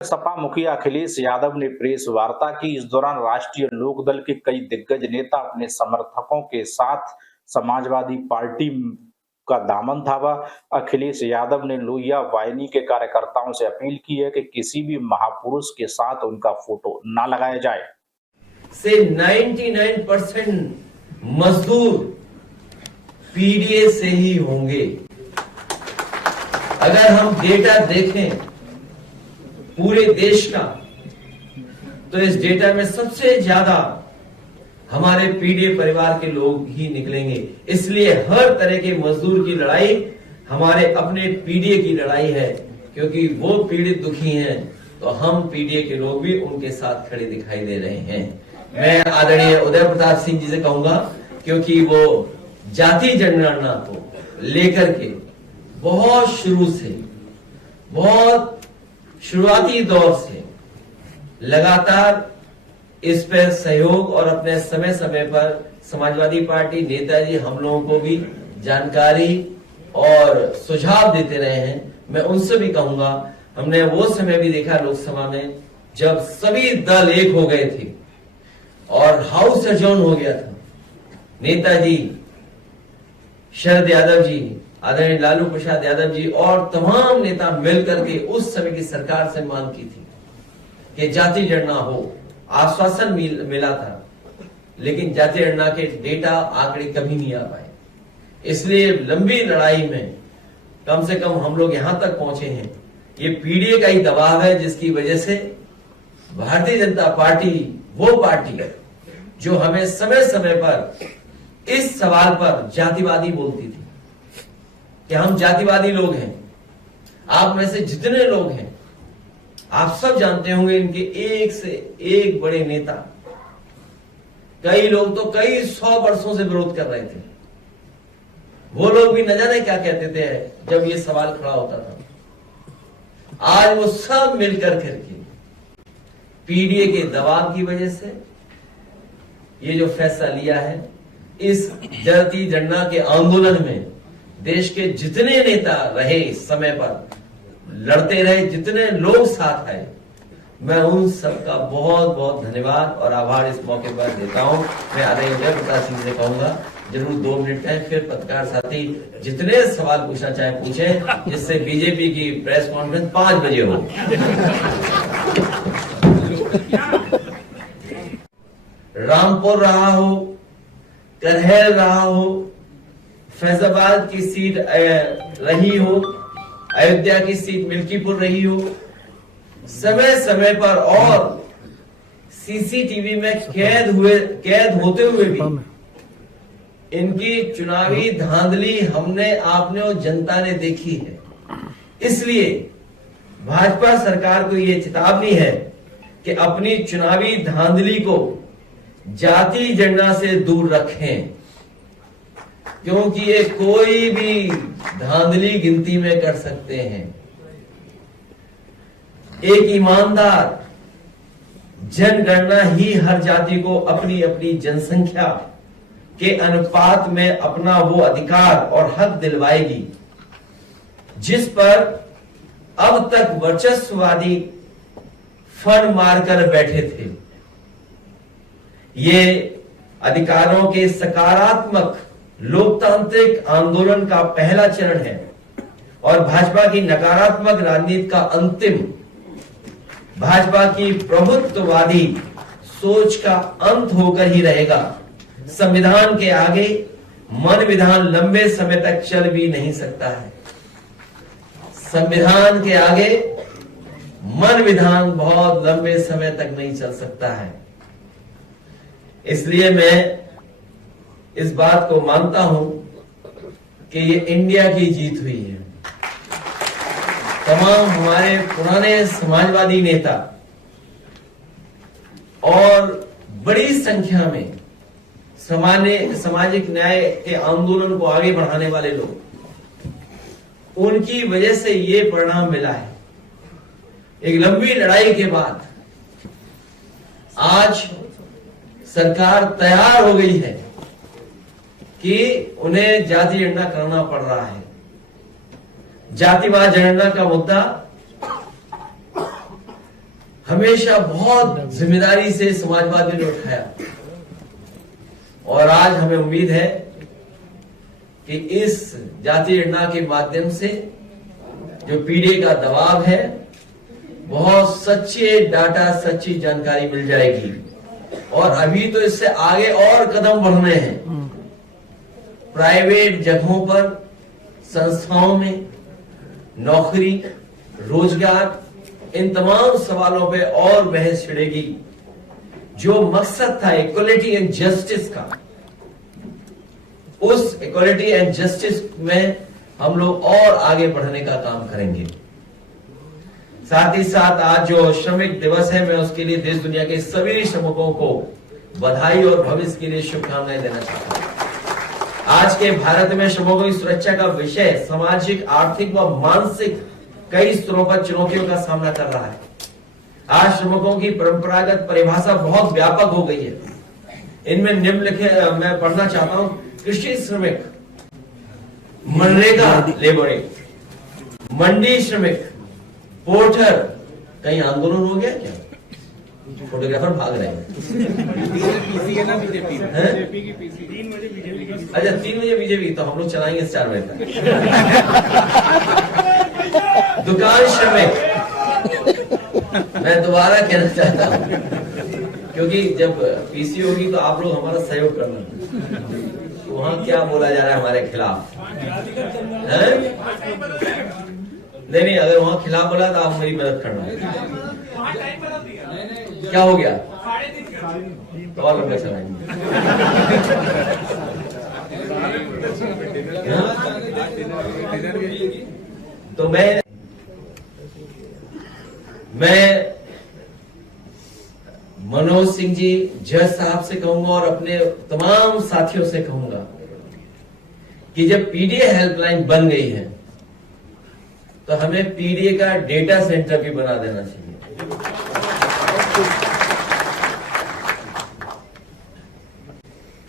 सपा मुखिया अखिलेश यादव ने प्रेस वार्ता की। इस दौरान राष्ट्रीय लोकदल के कई दिग्गज नेता अपने समर्थकों के साथ समाजवादी पार्टी का दामन थामा। अखिलेश यादव ने लोहिया वाहिनी के कार्यकर्ताओं से अपील की है कि किसी भी महापुरुष के साथ उनका फोटो न लगाया जाए। से 99% मजदूर पीडीए से ही होंगे। अगर हम डेटा देखें पूरे देश का, तो इस डेटा में सबसे ज्यादा हमारे पीडीए परिवार के लोग ही निकलेंगे। इसलिए हर तरह के मजदूर की लड़ाई हमारे अपने पीडीए की लड़ाई है, क्योंकि वो पीड़ित दुखी हैं, तो हम पीडीए के लोग भी उनके साथ खड़े दिखाई दे रहे हैं। मैं आदरणीय उदय प्रताप सिंह जी से कहूंगा, क्योंकि वो जाति जनगणना को लेकर के बहुत शुरू से, बहुत शुरुआती दौर से लगातार इस पर सहयोग और अपने समय समय पर समाजवादी पार्टी नेताजी हम लोगों को भी जानकारी और सुझाव देते रहे हैं। मैं उनसे भी कहूंगा, हमने वो समय भी देखा लोकसभा में जब सभी दल एक हो गए थे और हाउस एडजॉर्न हो गया था। नेताजी शरद यादव जी, आदरणीय लालू प्रसाद यादव जी और तमाम नेता मिलकर के उस समय की सरकार से मांग की थी कि जाति गणना हो। आश्वासन मिला था, लेकिन जाति गणना के डेटा आंकड़े कभी नहीं आ पाए। इसलिए लंबी लड़ाई में कम से कम हम लोग यहां तक पहुंचे हैं। ये पीडीए का ही दबाव है, जिसकी वजह से भारतीय जनता पार्टी वो पार्टी है जो हमें समय समय पर इस सवाल पर जातिवादी बोलती थी कि हम जातिवादी लोग हैं। आप में से जितने लोग हैं, आप सब जानते होंगे, इनके एक से एक बड़े नेता, कई लोग तो कई 100 वर्षों से विरोध कर रहे थे। वो लोग भी न जाने क्या कहते थे जब ये सवाल खड़ा होता था। आज वो सब मिलकर करके पीडीए के दबाव की वजह से ये जो फैसला लिया है, इस जाति गणना के आंदोलन में देश के जितने नेता रहे, समय पर लड़ते रहे, जितने लोग साथ आए, मैं उन सबका बहुत बहुत धन्यवाद और आभार इस मौके पर देता हूं। मैं आदरणीय उदय प्रताप सिंह से कहूंगा, जरूर 2 मिनट है, फिर पत्रकार साथी जितने सवाल पूछना चाहे पूछें, जिससे बीजेपी की प्रेस कॉन्फ्रेंस 5 बजे हो। रामपुर रहा हो, करहल रहा हो, फैजाबाद की सीट रही हो, अयोध्या की सीट मिल्कीपुर रही हो, समय समय पर और सीसीटीवी में कैद होते हुए भी इनकी चुनावी धांधली हमने, आपने और जनता ने देखी है। इसलिए भाजपा सरकार को यह चेतावनी है कि अपनी चुनावी धांधली को जाति गणना से दूर रखें, क्योंकि ये कोई भी धांधली गिनती में कर सकते हैं। एक ईमानदार जनगणना ही हर जाति को अपनी अपनी जनसंख्या के अनुपात में अपना वो अधिकार और हक दिलवाएगी, जिस पर अब तक वर्चस्ववादी फंड मारकर बैठे थे। ये अधिकारों के सकारात्मक लोकतांत्रिक आंदोलन का पहला चरण है और भाजपा की नकारात्मक राजनीति का अंतिम, भाजपा की प्रभुत्ववादी सोच का अंत होकर ही रहेगा। संविधान के आगे मन विधान लंबे समय तक चल भी नहीं सकता है। संविधान के आगे मन विधान बहुत लंबे समय तक नहीं चल सकता है। इसलिए मैं इस बात को मानता हूं कि ये इंडिया की जीत हुई है। तमाम हमारे पुराने समाजवादी नेता और बड़ी संख्या में सामाजिक न्याय के आंदोलन को आगे बढ़ाने वाले लोग, उनकी वजह से ये परिणाम मिला है। एक लंबी लड़ाई के बाद आज सरकार तैयार हो गई है कि उन्हें जाति गणना करना पड़ रहा है। जातिवाद जनगणना का मुद्दा हमेशा बहुत जिम्मेदारी से समाजवादी ने उठाया और आज हमें उम्मीद है कि इस जातीय गणना के माध्यम से जो पीडीए का दबाव है, बहुत सच्चे डाटा, सच्ची जानकारी मिल जाएगी। और अभी तो इससे आगे और कदम बढ़ने हैं। प्राइवेट जगहों पर, संस्थाओं में नौकरी, रोजगार, इन तमाम सवालों पे और बहस छिड़ेगी। जो मकसद था इक्वलिटी एंड जस्टिस का, उस इक्वलिटी एंड जस्टिस में हम लोग और आगे बढ़ने का काम करेंगे। साथ ही साथ आज जो श्रमिक दिवस है, मैं उसके लिए देश दुनिया के सभी श्रमिकों को बधाई और भविष्य के लिए शुभकामनाएं देना चाहता हूं। आज के भारत में श्रमिकों की सुरक्षा का विषय सामाजिक, आर्थिक व मानसिक कई स्तरों पर चुनौतियों का सामना कर रहा है। आज श्रमिकों की परंपरागत परिभाषा बहुत व्यापक हो गई है। इनमें निम्नलिखित मैं पढ़ना चाहता हूं। कृषि श्रमिक, मनरेगा लेबरिंग, मंडी श्रमिक, पोर्टर। कहीं आंदोलन हो गया क्या? फोटोग्राफर भाग रहे हैं। अच्छा, 3 बजे बीजेपी, तो हम लोग चलाएंगे 4 बजे तक। दुकान श्रमिक, मैं दोबारा कहना चाहता हूं, क्योंकि जब पीसी होगी तो आप लोग हमारा सहयोग करना। तो वहां क्या बोला जा रहा है हमारे खिलाफ? नहीं, अगर वहां खिलाफ बोला तो आप मेरी मदद करना। क्या हो गया? तो और लंबा चलाएंगे। तो मैं मनोज सिंह जी, जज साहब से कहूंगा और अपने तमाम साथियों से कहूंगा कि जब पीडीए हेल्पलाइन बन गई है तो हमें पीडीए का डेटा सेंटर भी बना देना चाहिए।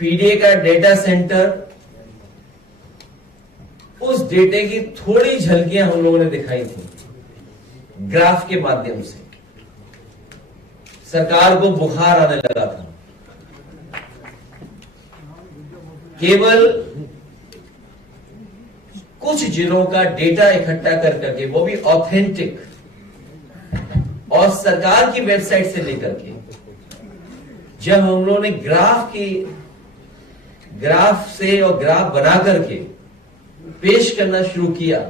पीडीए का डेटा सेंटर, उस डेटे की थोड़ी झलकियां हम लोगों ने दिखाई थी ग्राफ के माध्यम से। सरकार को बुखार आने लगा था। केवल कुछ जिलों का डेटा इकट्ठा कर करके, वो भी ऑथेंटिक, और सरकार की वेबसाइट से लेकर के, जब हम लोगों ने ग्राफ से और ग्राफ बना करके पेश करना शुरू किया,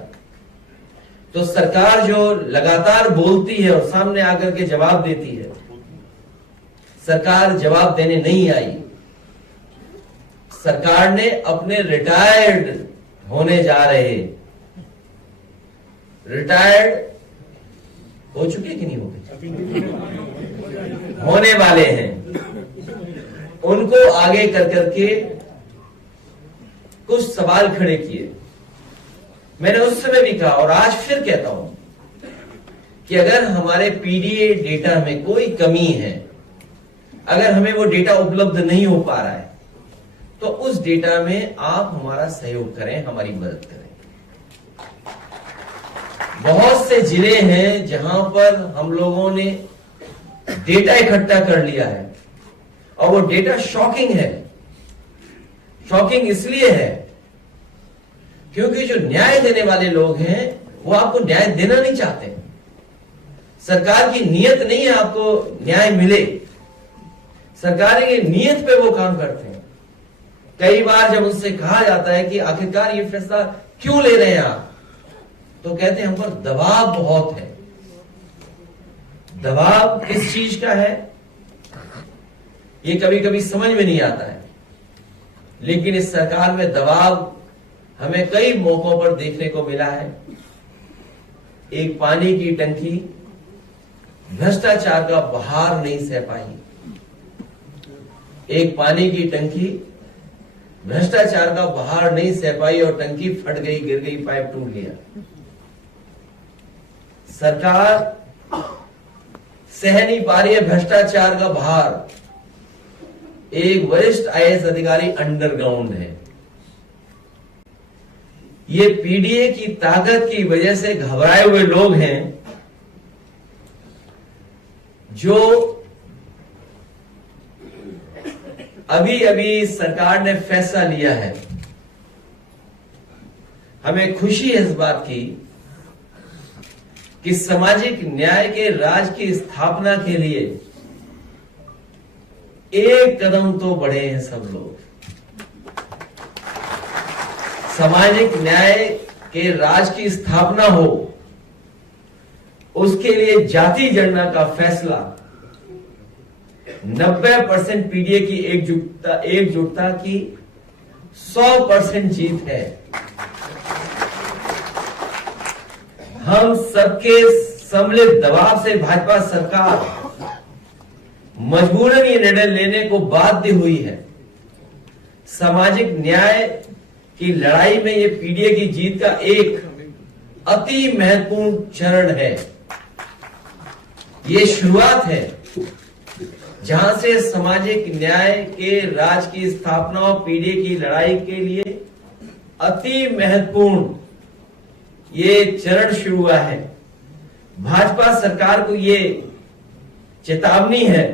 तो सरकार जो लगातार बोलती है और सामने आकर के जवाब देती है, सरकार जवाब देने नहीं आई। सरकार ने अपने रिटायर्ड होने जा रहे, रिटायर्ड हो चुके कि नहीं हो गए, होने वाले हैं, उनको आगे कर करके कुछ सवाल खड़े किए। मैंने उस समय भी कहा और आज फिर कहता हूं कि अगर हमारे पीडीए डेटा में कोई कमी है, अगर हमें वो डेटा उपलब्ध नहीं हो पा रहा है, तो उस डेटा में आप हमारा सहयोग करें, हमारी मदद करें। बहुत से जिले हैं जहां पर हम लोगों ने डेटा इकट्ठा कर लिया है और वो डेटा शॉकिंग है। शॉकिंग इसलिए है क्योंकि जो न्याय देने वाले लोग हैं वो आपको न्याय देना नहीं चाहते। सरकार की नीयत नहीं है आपको न्याय मिले, सरकार की नीयत पे वो काम करते हैं। कई बार जब उनसे कहा जाता है कि आखिरकार ये फैसला क्यों ले रहे हैं आप, तो कहते हैं हम पर दबाव बहुत है। दबाव किस चीज का है ये कभी कभी समझ में नहीं आता है, लेकिन इस सरकार में दबाव हमें कई मौकों पर देखने को मिला है। एक पानी की टंकी भ्रष्टाचार का बहार नहीं सह पाई, एक पानी की टंकी भ्रष्टाचार का बहार नहीं सह पाई और टंकी फट गई, गिर गई, पाइप टूट गया। सरकार सह नहीं पा रही है भ्रष्टाचार का भार। एक वरिष्ठ आईएएस अधिकारी अंडरग्राउंड है। ये पीडीए की ताकत की वजह से घबराए हुए लोग हैं। जो अभी अभी सरकार ने फैसला लिया है, हमें खुशी है इस बात की कि सामाजिक न्याय के राज की स्थापना के लिए एक कदम तो बढ़े हैं सब लोग। सामाजिक न्याय के राज की स्थापना हो, उसके लिए जाति गणना का फैसला 90% पीडीए की एकजुटता की 100% जीत है। हम सबके सम्मिलित दबाव से भाजपा सरकार मजबूरन ये निर्णय लेने को बाध्य हुई है। सामाजिक न्याय की लड़ाई में ये पीडीए की जीत का एक अति महत्वपूर्ण चरण है। ये शुरुआत है जहां से सामाजिक न्याय के राज की स्थापना और पीडीए की लड़ाई के लिए अति महत्वपूर्ण ये चरण शुरू हुआ है। भाजपा सरकार को ये चेतावनी है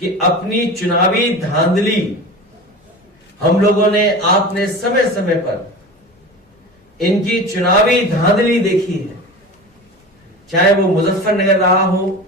कि अपनी चुनावी धांधली हम लोगों ने आपने समय समय पर इनकी चुनावी धांधली देखी है, चाहे वो मुजफ्फरनगर रहा हो,